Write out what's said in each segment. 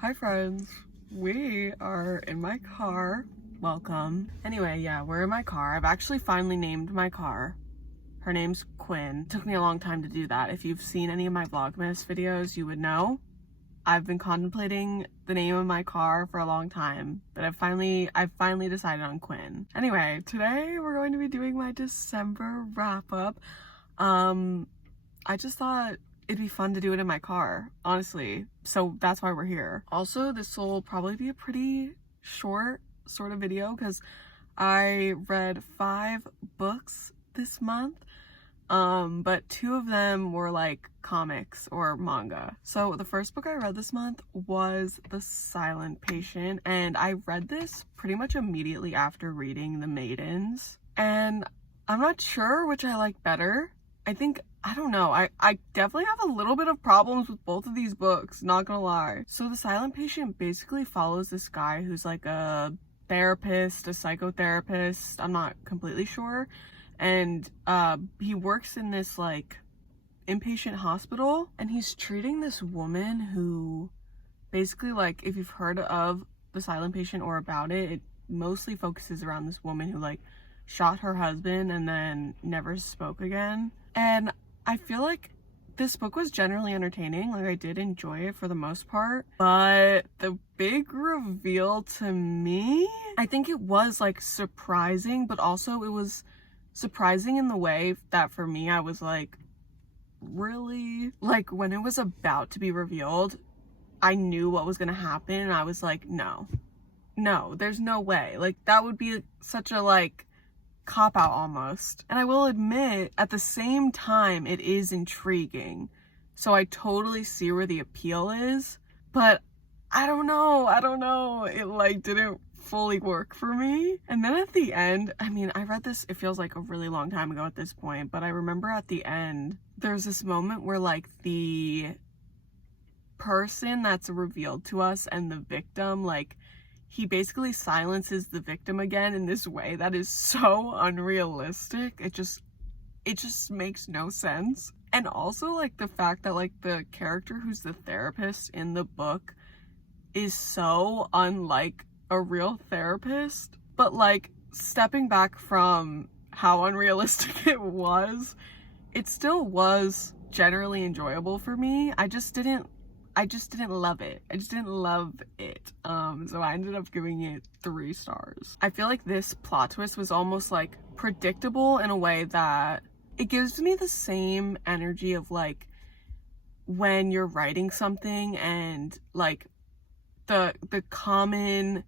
Hi friends, we are in my car. Welcome. Anyway, yeah, we're in my car. I've actually finally named my car. Her name's Quinn. It took me a long time to do that. If you've seen any of my Vlogmas videos, you would know. I've been contemplating the name of my car for a long time, but I've finally decided on Quinn. Anyway, today we're going to be doing my December wrap up. I just thought it'd be fun to do it in my car, honestly. So that's why we're here. Also, this will probably be a pretty short sort of video because I read 5 books this month. But 2 of them were like comics or manga. So the first book I read this month was The Silent Patient, and I read this pretty much immediately after reading The Maidens. And I'm not sure which I like better. I don't know. I definitely have a little bit of problems with both of these books, not gonna lie. So The Silent Patient basically follows this guy who's like a therapist, a psychotherapist, I'm not completely sure. And he works in this like inpatient hospital, and he's treating this woman who basically, like, if you've heard of The Silent Patient or about it, it mostly focuses around this woman who like shot her husband and then never spoke again. And I feel like this book was generally entertaining. Like, I did enjoy it for the most part, but the big reveal to me, I think it was like surprising, but also it was surprising in the way that for me, I was like, really? Like, when it was about to be revealed, I knew what was gonna happen, and I was like, no, there's no way. Like, that would be such a like cop-out almost. And I will admit, at the same time, it is intriguing. So I totally see where the appeal is, but I don't know. It like didn't fully work for me. And then at the end, I mean, I read this, it feels like a really long time ago at this point, but I remember at the end, there's this moment where like the person that's revealed to us and the victim, like, he basically silences the victim again in this way that is so unrealistic. It just makes no sense. And also like the fact that like the character who's the therapist in the book is so unlike a real therapist. But like, stepping back from how unrealistic it still was generally enjoyable for me. I just didn't love it. So I ended up giving it 3 stars. I feel like this plot twist was almost like predictable in a way that it gives me the same energy of like when you're writing something and like the common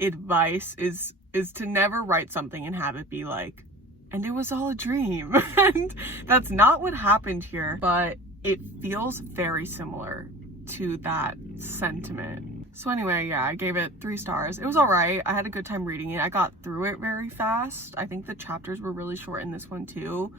advice is to never write something and have it be like, and it was all a dream. And that's not what happened here, but it feels very similar to that sentiment. So anyway, yeah, I gave it 3 stars. It was alright. I had a good time reading it. I got through it very fast. I think the chapters were really short in this one too,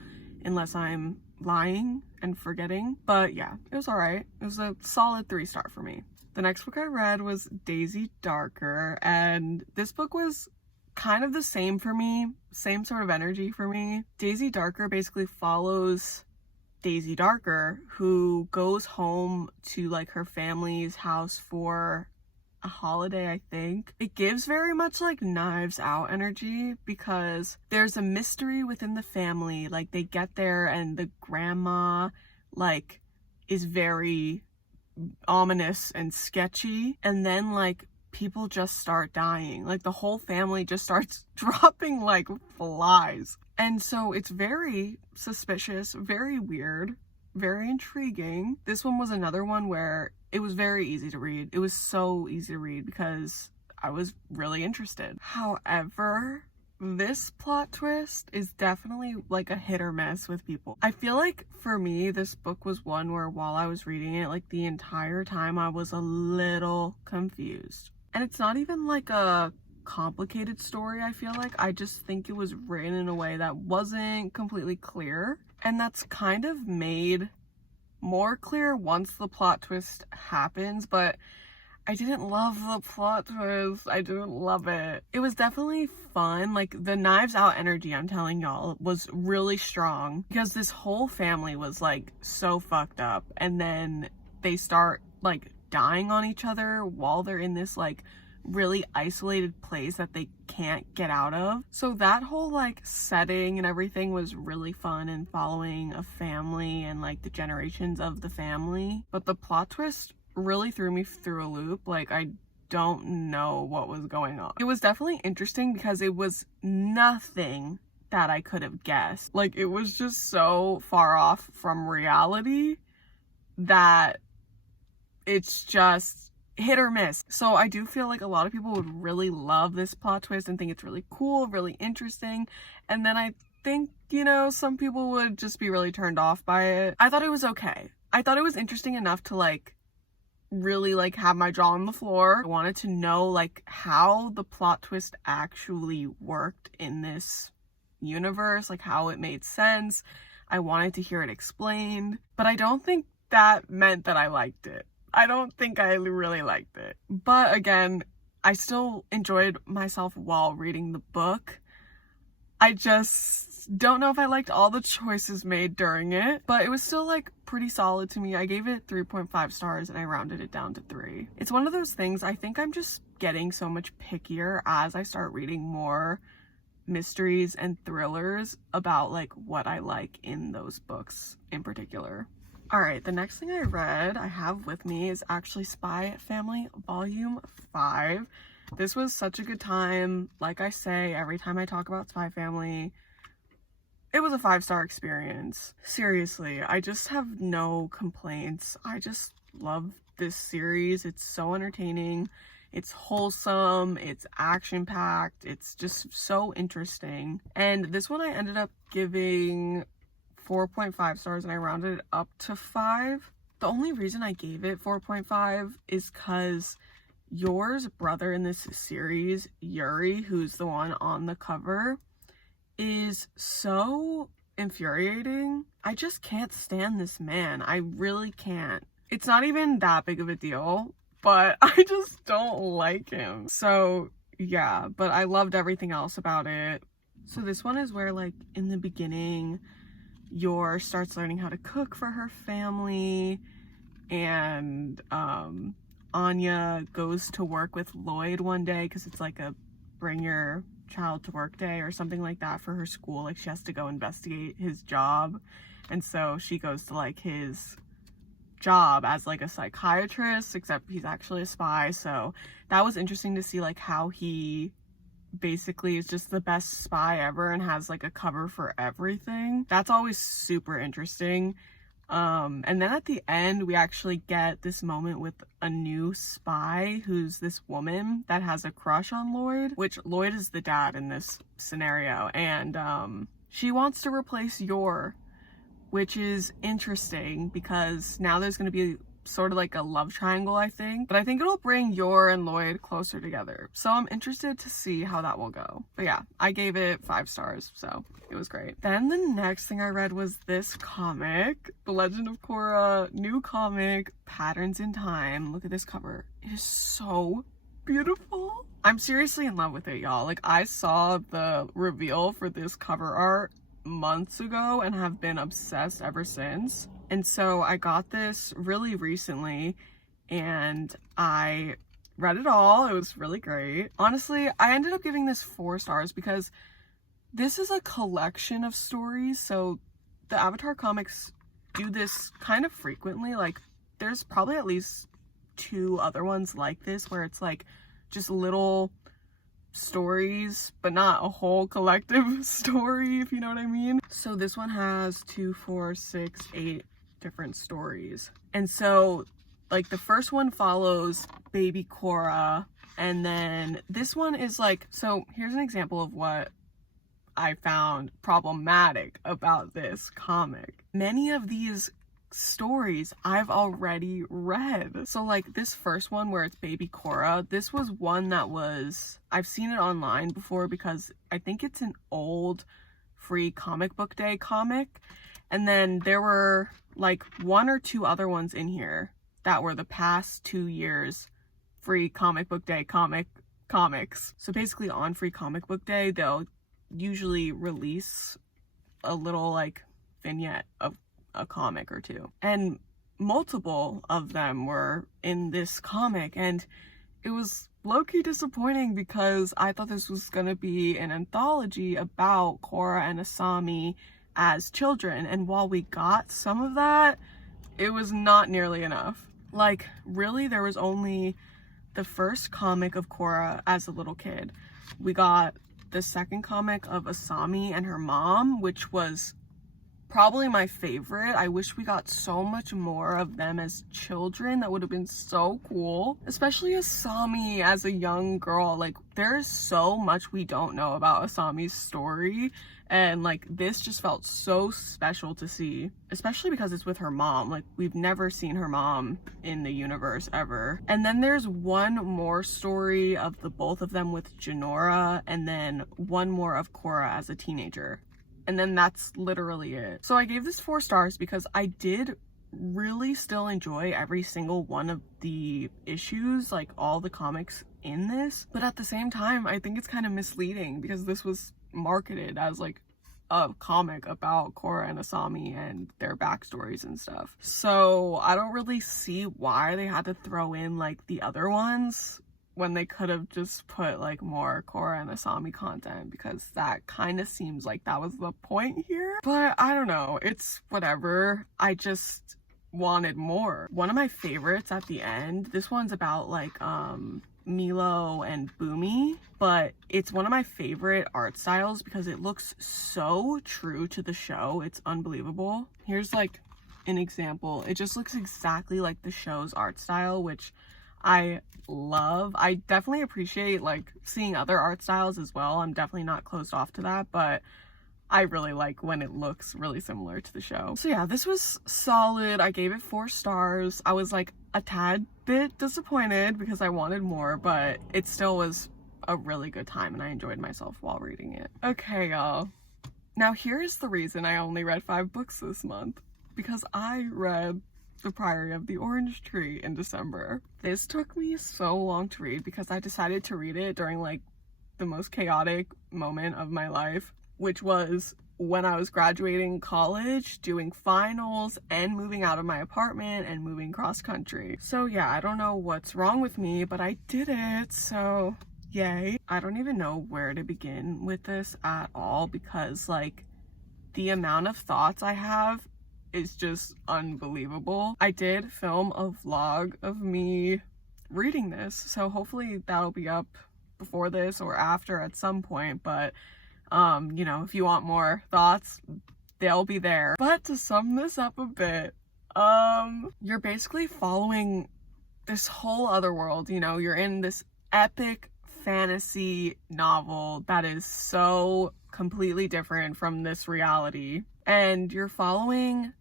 unless I'm lying and forgetting. But yeah, it was alright. It was a solid 3 star for me. The next book I read was Daisy Darker, and this book was kind of the same for me, same sort of energy for me. Daisy Darker basically follows Daisy Darker, who goes home to like her family's house for a holiday, I think. It gives very much like Knives Out energy because there's a mystery within the family. Like, they get there and the grandma like is very ominous and sketchy, and then like people just start dying. Like, the whole family just starts dropping like flies. And so it's very suspicious, very weird, very intriguing. This one was another one where it was very easy to read. It was so easy to read because I was really interested. However, this plot twist is definitely like a hit or miss with people. I feel like for me, this book was one where while I was reading it, like the entire time I was a little confused. And it's not even like a complicated story, I feel like. I just think it was written in a way that wasn't completely clear. And that's kind of made more clear once the plot twist happens, but I didn't love the plot twist. I didn't love it. It was definitely fun. Like, the Knives Out energy, I'm telling y'all, was really strong because this whole family was like so fucked up, and then they start like dying on each other while they're in this like really isolated place that they can't get out of. So that whole like setting and everything was really fun, and following a family and like the generations of the family. But the plot twist really threw me through a loop. Like, I don't know what was going on. It was definitely interesting because it was nothing that I could have guessed. Like, it was just so far off from reality that it's just hit or miss. So I do feel like a lot of people would really love this plot twist and think it's really cool, really interesting. And then I think, you know, some people would just be really turned off by it. I thought it was okay. I thought it was interesting enough to like really like have my jaw on the floor. I wanted to know like how the plot twist actually worked in this universe, like how it made sense. I wanted to hear it explained, but I don't think that meant that I liked it. I don't think I really liked it. But again, I still enjoyed myself while reading the book. I just don't know if I liked all the choices made during it, but it was still like pretty solid to me. I gave it 3.5 stars and I rounded it down to 3. It's one of those things, I think I'm just getting so much pickier as I start reading more mysteries and thrillers about like what I like in those books in particular. Alright, the next thing I read I have with me is actually Spy Family Volume 5. This was such a good time. Like I say, every time I talk about Spy Family, it was a 5-star experience. Seriously, I just have no complaints. I just love this series. It's so entertaining. It's wholesome. It's action-packed. It's just so interesting. And this one I ended up giving 4.5 stars and I rounded it up to 5. The only reason I gave it 4.5 is because Yor's brother in this series, Yuri, who's the one on the cover, is so infuriating. I just can't stand this man. I really can't. It's not even that big of a deal, but I just don't like him. So yeah, but I loved everything else about it. So this one is where like in the beginning, Yor starts learning how to cook for her family, and Anya goes to work with Lloyd one day because it's like a bring your child to work day or something like that for her school. Like, she has to go investigate his job, and so she goes to like his job as like a psychiatrist, except he's actually a spy. So that was interesting to see like how he basically is just the best spy ever and has like a cover for everything. That's always super interesting. And then at the end we actually get this moment with a new spy who's this woman that has a crush on Lloyd, which Lloyd is the dad in this scenario, and she wants to replace Yor, which is interesting because now there's going to be sort of like a love triangle, I think. But I think it'll bring Yor and Lloyd closer together. So I'm interested to see how that will go. But yeah, I gave it 5 stars, so it was great. Then the next thing I read was this comic, The Legend of Korra, new comic, Patterns in Time. Look at this cover. It is so beautiful. I'm seriously in love with it, y'all. Like, I saw the reveal for this cover art months ago and have been obsessed ever since. And so I got this really recently and I read it all. It was really great. Honestly, I ended up giving this 4 stars because this is a collection of stories. So the Avatar comics do this kind of frequently. Like, there's probably at least 2 other ones like this where it's like just little stories, but not a whole collective story, if you know what I mean. So this one has 2, 4, 6, 8 different stories. And so like the first one follows baby Korra, and then this one is like, so here's an example of what I found problematic about this comic. Many of these stories I've already read. So like this first one where it's baby Korra, this was one that was, I've seen it online before because I think it's an old free comic book day comic. And then there were like 1 or 2 other ones in here that were the past 2 years free comic book day comics. So basically on free comic book day, they'll usually release a little like vignette of a comic or 2. And multiple of them were in this comic, and it was low-key disappointing because I thought this was gonna be an anthology about Korra and Asami as children, and while we got some of that, it was not nearly enough. Like, really, there was only the first comic of Korra as a little kid. We got the second comic of Asami and her mom, which was probably my favorite. I wish we got so much more of them as children. That would have been so cool. Especially Asami as a young girl. Like, there's so much we don't know about Asami's story. And like, this just felt so special to see. Especially because it's with her mom. Like, we've never seen her mom in the universe ever. And then there's one more story of the both of them with Jinora. And then one more of Korra as a teenager. And then that's literally it. So I gave this 4 stars because I did really still enjoy every single one of the issues, like all the comics in this. But at the same time, I think it's kind of misleading because this was marketed as like a comic about Korra and Asami and their backstories and stuff. So I don't really see why they had to throw in like the other ones when they could have just put like more Korra and Asami content, because that kind of seems like that was the point here. But I don't know, it's whatever. I just wanted more. One of my favorites at the end, this one's about like Milo and Boomy, but it's one of my favorite art styles because it looks so true to the show. It's unbelievable. Here's like an example. It just looks exactly like the show's art style, which I love. I definitely appreciate like seeing other art styles as well. I'm definitely not closed off to that, but I really like when it looks really similar to the show. So yeah, this was solid. I gave it 4 stars. I was like a tad bit disappointed because I wanted more, but it still was a really good time and I enjoyed myself while reading it. Okay, y'all. Now here's the reason I only read 5 books this month. Because I read The Priory of the Orange Tree in December. This took me so long to read because I decided to read it during like the most chaotic moment of my life, which was when I was graduating college, doing finals, and moving out of my apartment and moving cross country. So yeah, I don't know what's wrong with me, but I did it, so yay. I don't even know where to begin with this at all because like the amount of thoughts I have is just unbelievable. I did film a vlog of me reading this, so hopefully that'll be up before this or after at some point, but you know, if you want more thoughts, they'll be there. But to sum this up a bit, you're basically following this whole other world. You know, you're in this epic fantasy novel that is so completely different from this reality, and you're following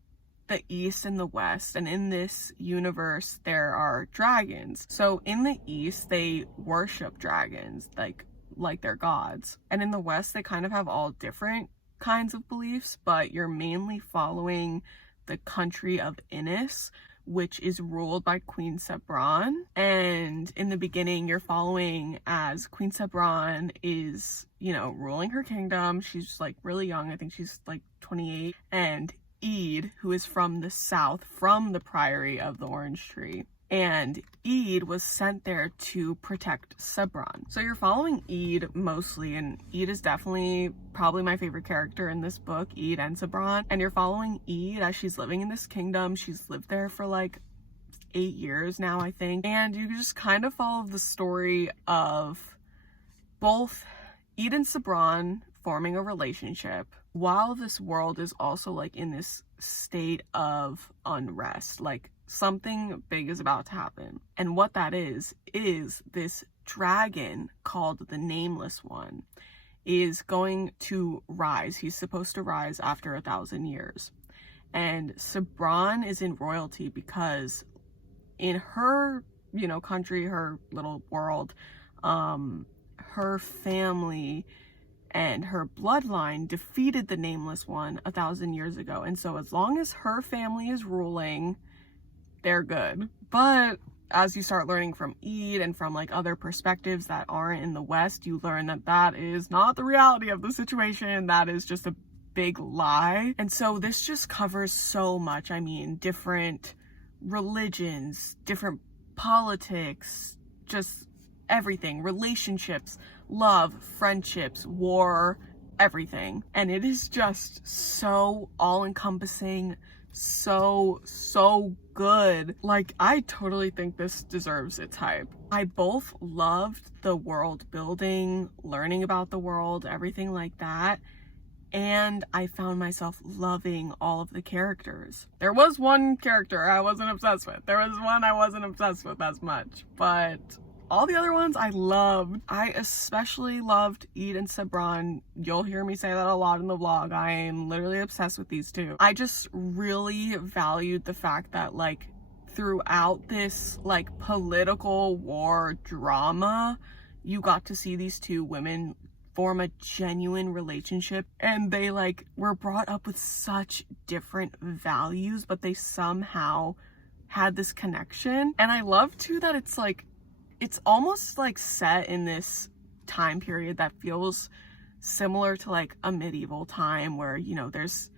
the East and the West, and in this universe there are dragons. So in the East they worship dragons like they're gods, and in the West they kind of have all different kinds of beliefs, but you're mainly following the country of Innis, which is ruled by Queen Sebron. And in the beginning you're following as Queen Sebron is, you know, ruling her kingdom. She's like really young, I think she's like 28, and Eid, who is from the south, from the Priory of the Orange Tree. And Eid was sent there to protect Sebron. So you're following Eid mostly, and Eid is definitely probably my favorite character in this book, Eid and Sebron. And you're following Eid as she's living in this kingdom. She's lived there for like 8 years now, I think. And you just kind of follow the story of both Eid and Sebron forming a relationship, while this world is also like in this state of unrest. Like something big is about to happen, and what that is this dragon called the Nameless One is going to rise. He's supposed to rise after 1,000 years, and Sebron is in royalty because in her, you know, country, her little world, her family and her bloodline defeated the Nameless One 1,000 years ago. And so as long as her family is ruling, they're good. But as you start learning from Eid and from like other perspectives that aren't in the West, you learn that that is not the reality of the situation. That is just a big lie. And so this just covers so much. I mean, different religions, different politics, just everything, relationships, love, friendships, war, everything. And it is just so all-encompassing, so good. Like, I totally think this deserves its hype. I both loved the world building, learning about the world, everything like that, and I found myself loving all of the characters. There was one character I wasn't obsessed with. There was one I wasn't obsessed with as much, but all the other ones I loved. I especially loved Eid and Sabran. You'll hear me say that a lot in the vlog. I am literally obsessed with these two. I just really valued the fact that, like, throughout this, like, political war drama, you got to see these two women form a genuine relationship, and they, like, were brought up with such different values, but they somehow had this connection. And I love too that it's like, it's almost like set in this time period that feels similar to like a medieval time where, you know, there's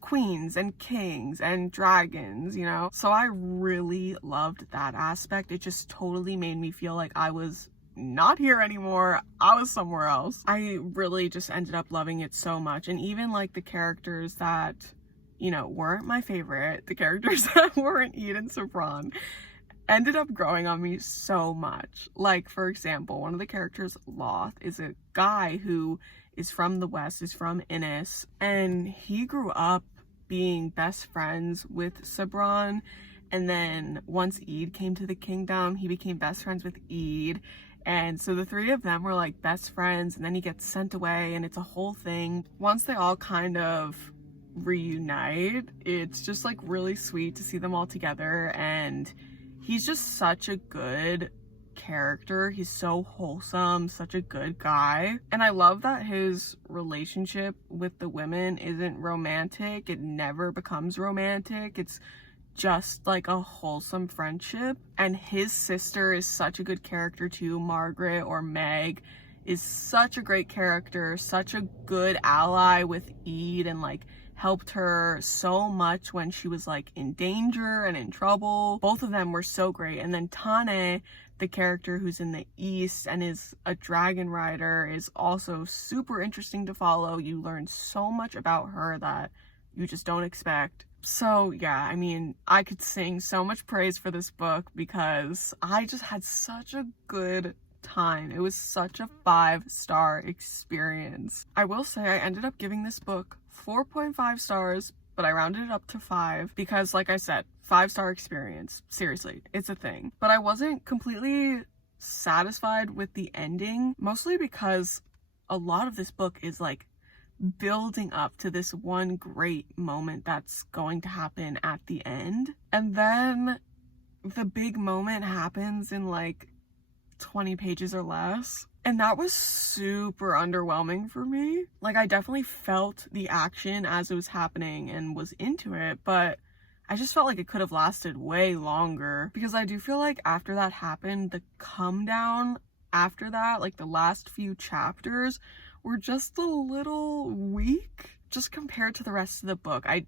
queens and kings and dragons, you know? So I really loved that aspect. It just totally made me feel like I was not here anymore. I was somewhere else. I really just ended up loving it so much. And even like the characters that, you know, weren't my favorite, the characters that weren't Eid and Sabran, ended up growing on me so much. Like, for example, one of the characters, Loth, is a guy who is from the West, is from Innis, and he grew up being best friends with Sabran, and then once Eid came to the kingdom, he became best friends with Eid, and so the three of them were like best friends, and then he gets sent away, and it's a whole thing. Once they all kind of reunite, it's just like really sweet to see them all together, and he's just such a good character. He's so wholesome, such a good guy. And I love that his relationship with the women isn't romantic. It never becomes romantic. It's just like a wholesome friendship. And his sister is such a good character too. Margaret, or Meg, is such a great character, such a good ally with Eid, and like helped her so much when she was like in danger and in trouble. Both of them were so great. And then Tane, the character who's in the East and is a dragon rider, is also super interesting to follow. You learn so much about her that you just don't expect. So yeah, I mean, I could sing so much praise for this book because I just had such a good time. It was such a 5-star experience. I will say I ended up giving this book 4.5 stars, but I rounded it up to 5 because, like I said, 5-star experience. Seriously, it's a thing. But I wasn't completely satisfied with the ending, mostly because a lot of this book is like building up to this one great moment that's going to happen at the end. And then the big moment happens in like 20 pages or less. And that was super underwhelming for me. Like, I definitely felt the action as it was happening and was into it, but I just felt like it could have lasted way longer, because I do feel like after that happened, the come down after that, like the last few chapters, were just a little weak just compared to the rest of the book. I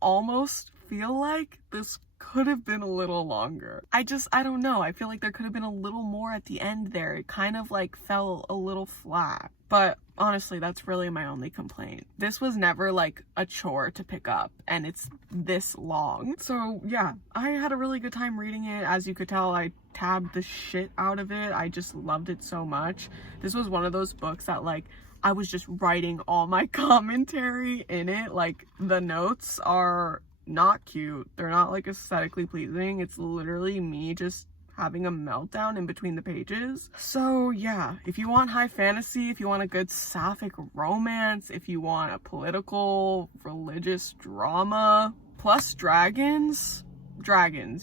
almost feel like this could have been a little longer. I don't know. I feel like there could have been a little more at the end there. It kind of like fell a little flat. But honestly, that's really my only complaint. This was never like a chore to pick up, and it's this long. So yeah, I had a really good time reading it. As you could tell, I tabbed the shit out of it. I just loved it so much. This was one of those books that like I was just writing all my commentary in it. Like, the notes are not cute. They're not like aesthetically pleasing. It's literally me just having a meltdown in between the pages. So yeah, if you want high fantasy, if you want a good sapphic romance, if you want a political, religious drama, plus dragons,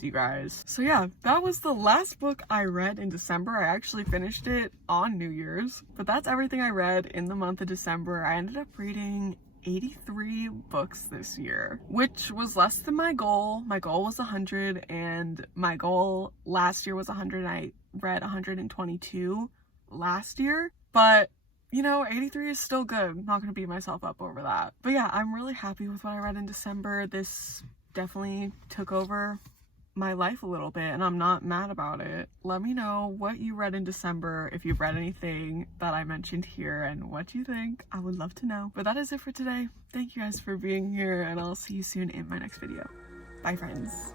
you guys. So yeah, that was the last book I read in December. I actually finished it on New Year's, but that's everything I read in the month of December. I ended up reading 83 books this year, which was less than my goal. My goal was 100, and my goal last year was 100. I read 122 last year, but you know, 83 is still good. I'm not gonna beat myself up over that. But yeah, I'm really happy with what I read in December. This definitely took over my life a little bit, and I'm not mad about it. Let me know what you read in December, if you've read anything that I mentioned here, and what you think. I would love to know. But that is it for today. Thank you guys for being here, and I'll see you soon in my next video. Bye, friends.